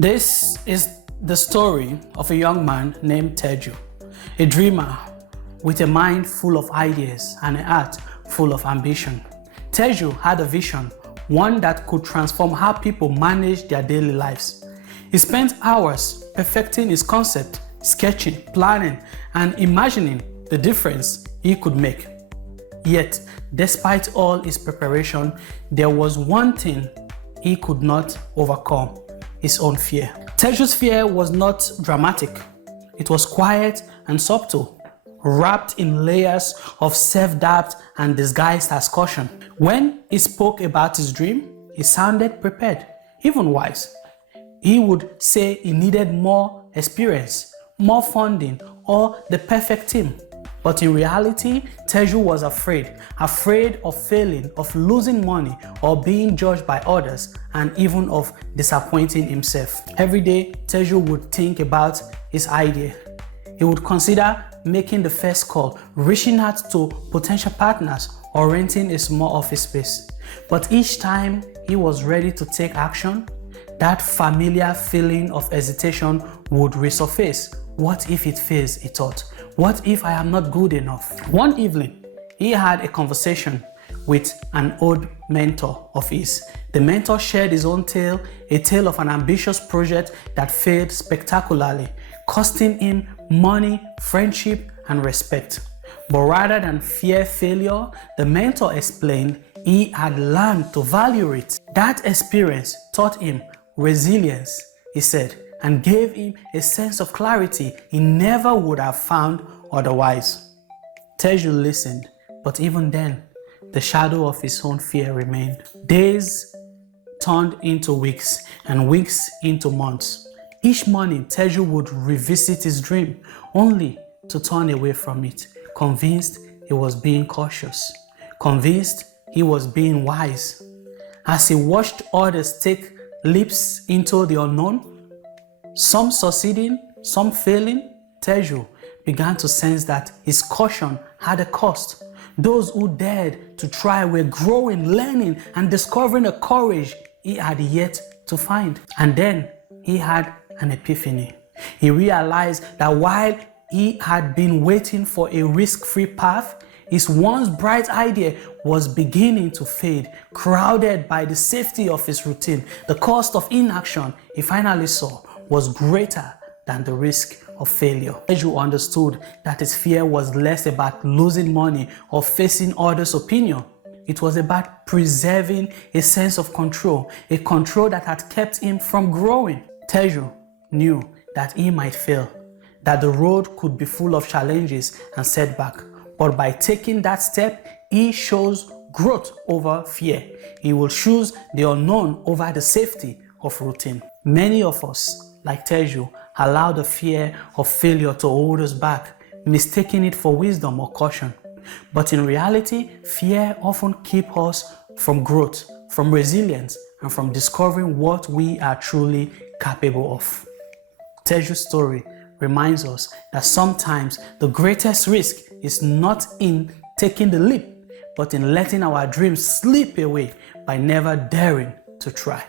This is the story of a young man named Teju, a dreamer with a mind full of ideas and a heart full of ambition. Teju had a vision, one that could transform how people manage their daily lives. He spent hours perfecting his concept, sketching, planning, and imagining the difference he could make. Yet, despite all his preparation, there was one thing he could not overcome: his own fear. Teju's fear was not dramatic. It was quiet and subtle, wrapped in layers of self-doubt and disguised as caution. When he spoke about his dream, he sounded prepared, even wise. He would say he needed more experience, more funding, or the perfect team. But in reality, Teju was afraid of failing, of losing money, or being judged by others, and even of disappointing himself. Every day, Teju would think about his idea. He would consider making the first call, reaching out to potential partners, or renting a small office space. But each time he was ready to take action, that familiar feeling of hesitation would resurface. What if it fails, he thought. What if I am not good enough? One evening, he had a conversation with an old mentor of his. The mentor shared his own tale, a tale of an ambitious project that failed spectacularly, costing him money, friendship, and respect. But rather than fear failure, the mentor explained he had learned to value it. That experience taught him resilience, he said, and gave him a sense of clarity he never would have found otherwise. Teju listened, but even then, the shadow of his own fear remained. Days turned into weeks, and weeks into months. Each morning, Teju would revisit his dream, only to turn away from it, convinced he was being cautious, convinced he was being wise. As he watched others take leaps into the unknown, some succeeding, some failing, Teju began to sense that his caution had a cost. Those who dared to try were growing, learning, and discovering a courage he had yet to find. And then he had an epiphany. He realized that while he had been waiting for a risk-free path, his once bright idea was beginning to fade, crowded by the safety of his routine. The cost of inaction, he finally saw, was greater than the risk of failure. Teju understood that his fear was less about losing money or facing others' opinion. It was about preserving a sense of control, a control that had kept him from growing. Teju knew that he might fail, that the road could be full of challenges and setbacks. But by taking that step, he chose growth over fear. He will choose the unknown over the safety of routine. Many of us, like Teju, allow the fear of failure to hold us back, mistaking it for wisdom or caution. But in reality, fear often keeps us from growth, from resilience, and from discovering what we are truly capable of. Teju's story reminds us that sometimes the greatest risk is not in taking the leap, but in letting our dreams slip away by never daring to try.